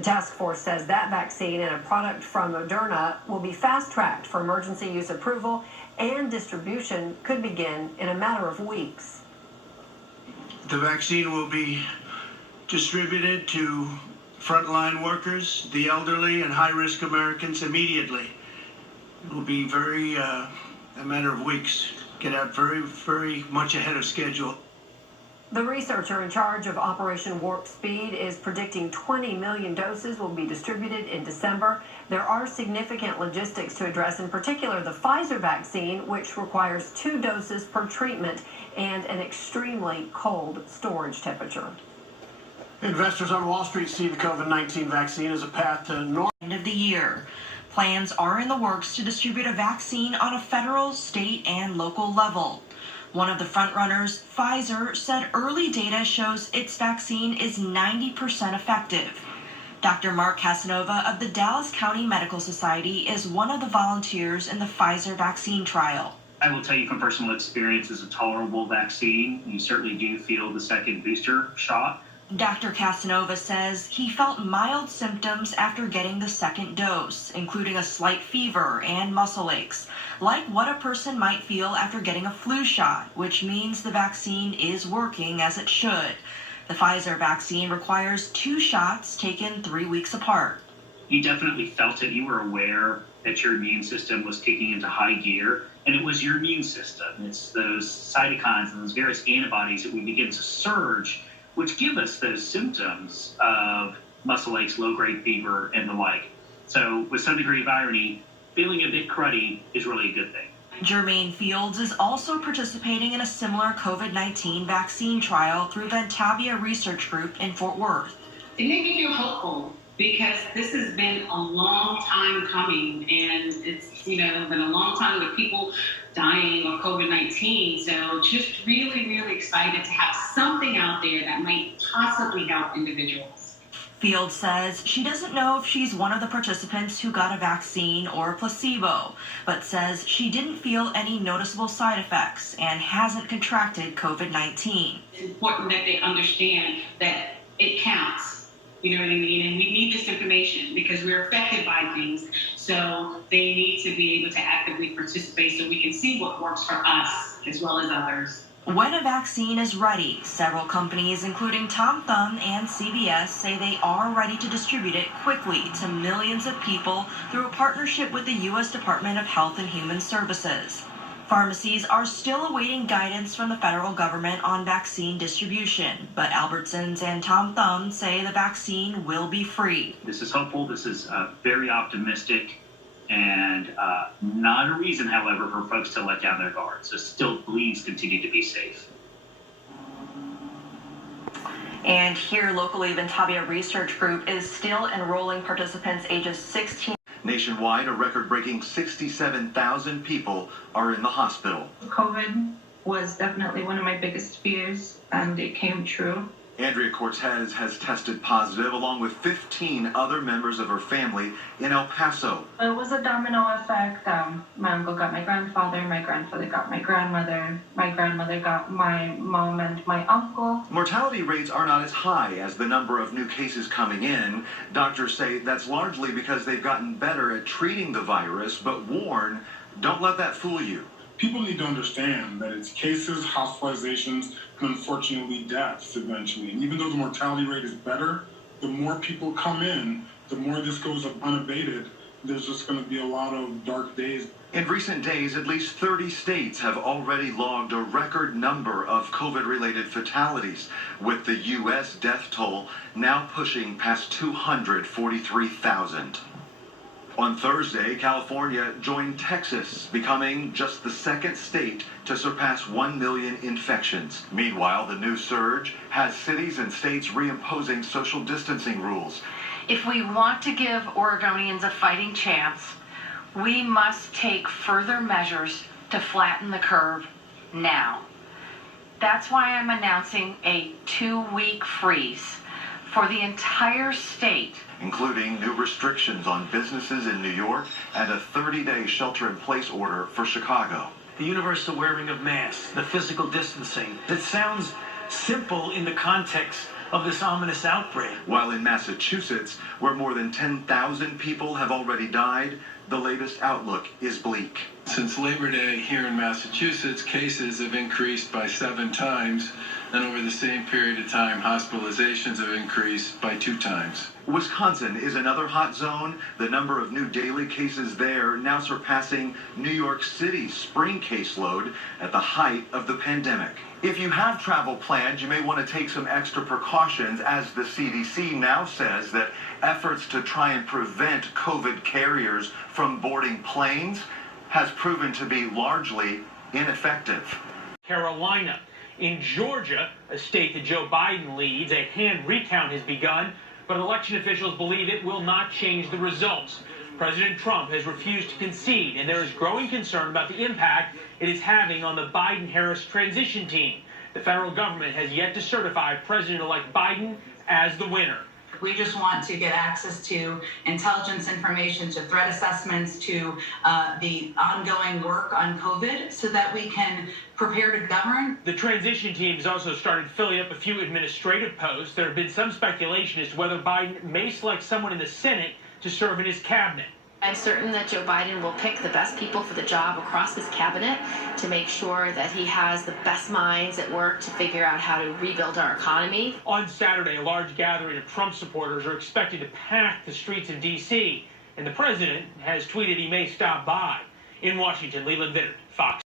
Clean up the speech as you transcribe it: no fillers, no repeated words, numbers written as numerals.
The task force says that vaccine and a product from Moderna will be fast-tracked for emergency use approval, and distribution could begin in a matter of weeks. The vaccine will be distributed to frontline workers, the elderly, and high-risk Americans immediately. It will be a matter of weeks. Get out very, very much ahead of schedule. The researcher in charge of Operation Warp Speed is predicting 20 million doses will be distributed in December. There are significant logistics to address, in particular the Pfizer vaccine, which requires 2 doses per treatment and an extremely cold storage temperature. Investors on Wall Street see the COVID-19 vaccine as a path to normal. End of the year. Plans are in the works to distribute a vaccine on a federal, state, and local level. One of the frontrunners, Pfizer, said early data shows its vaccine is 90% effective. Dr. Mark Casanova of the Dallas County Medical Society is one of the volunteers in the Pfizer vaccine trial. I will tell you from personal experience, it's a tolerable vaccine. You certainly do feel the second booster shot. Dr. Casanova says he felt mild symptoms after getting the second dose, including a slight fever and muscle aches, like what a person might feel after getting a flu shot, which means the vaccine is working as it should. The Pfizer vaccine requires 2 shots taken 3 weeks apart. You definitely felt it. You were aware that your immune system was kicking into high gear, and it was your immune system. It's those cytokines and those various antibodies that we begin to surge, which give us those symptoms of muscle aches, low-grade fever, and the like. So with some degree of irony, feeling a bit cruddy is really a good thing. Jermaine Fields is also participating in a similar COVID-19 vaccine trial through Ventavia Research Group in Fort Worth. It made me feel hopeful because this has been a long time coming, and it's been a long time with people dying of COVID-19. So just really, really excited to have something out there that might possibly help individuals. Fields says she doesn't know if she's one of the participants who got a vaccine or a placebo, but says she didn't feel any noticeable side effects and hasn't contracted COVID-19. It's important that they understand that it counts. You know what I mean? And we need this information because we're affected by things. So they need to be able to actively participate so we can see what works for us as well as others. When a vaccine is ready, several companies, including Tom Thumb and CVS, say they are ready to distribute it quickly to millions of people through a partnership with the U.S. Department of Health and Human Services. Pharmacies are still awaiting guidance from the federal government on vaccine distribution, but Albertsons and Tom Thumb say the vaccine will be free. This is hopeful. This is very optimistic, and not a reason, however, for folks to let down their guard. So still, please continue to be safe. And here locally, Ventavia Research Group is still enrolling participants ages 16. Nationwide, a record-breaking 67,000 people are in the hospital. COVID was definitely one of my biggest fears, and it came true. Andrea Cortez has tested positive, along with 15 other members of her family in El Paso. It was a domino effect. My uncle got my grandfather got my grandmother got my mom and my uncle. Mortality rates are not as high as the number of new cases coming in. Doctors say that's largely because they've gotten better at treating the virus, but warn, don't let that fool you. People need to understand that it's cases, hospitalizations, and unfortunately deaths eventually. And even though the mortality rate is better, the more people come in, the more this goes up unabated. There's just going to be a lot of dark days. In recent days, at least 30 states have already logged a record number of COVID-related fatalities, with the U.S. death toll now pushing past 243,000. On Thursday, California joined Texas, becoming just the second state to surpass 1 million infections. Meanwhile, the new surge has cities and states reimposing social distancing rules. If we want to give Oregonians a fighting chance, we must take further measures to flatten the curve now. That's why I'm announcing a 2-week freeze for the entire state, including new restrictions on businesses in New York and a 30-day shelter-in-place order for Chicago. The universal wearing of masks, the physical distancing. It sounds simple in the context of this ominous outbreak. While in Massachusetts, where more than 10,000 people have already died, the latest outlook is bleak. Since Labor Day here in Massachusetts, cases have increased by 7 times, and over the same period of time, hospitalizations have increased by 2 times. Wisconsin is another hot zone. The number of new daily cases there now surpassing New York City's spring caseload at the height of the pandemic. If you have travel planned, you may want to take some extra precautions, as the CDC now says that efforts to try and prevent COVID carriers from boarding planes has proven to be largely ineffective. Carolina. In Georgia, a state that Joe Biden leads, a hand recount has begun, but election officials believe it will not change the results. President Trump has refused to concede, and there is growing concern about the impact it is having on the Biden-Harris transition team. The federal government has yet to certify President-elect Biden as the winner. We just want to get access to intelligence information, to threat assessments, to the ongoing work on COVID so that we can prepare to govern. The transition team has also started filling up a few administrative posts. There have been some speculation as to whether Biden may select someone in the Senate to serve in his cabinet. I'm certain that Joe Biden will pick the best people for the job across his cabinet to make sure that he has the best minds at work to figure out how to rebuild our economy. On Saturday, a large gathering of Trump supporters are expected to pack the streets of D.C., and the president has tweeted he may stop by. In Washington, Leland Vittert, Fox.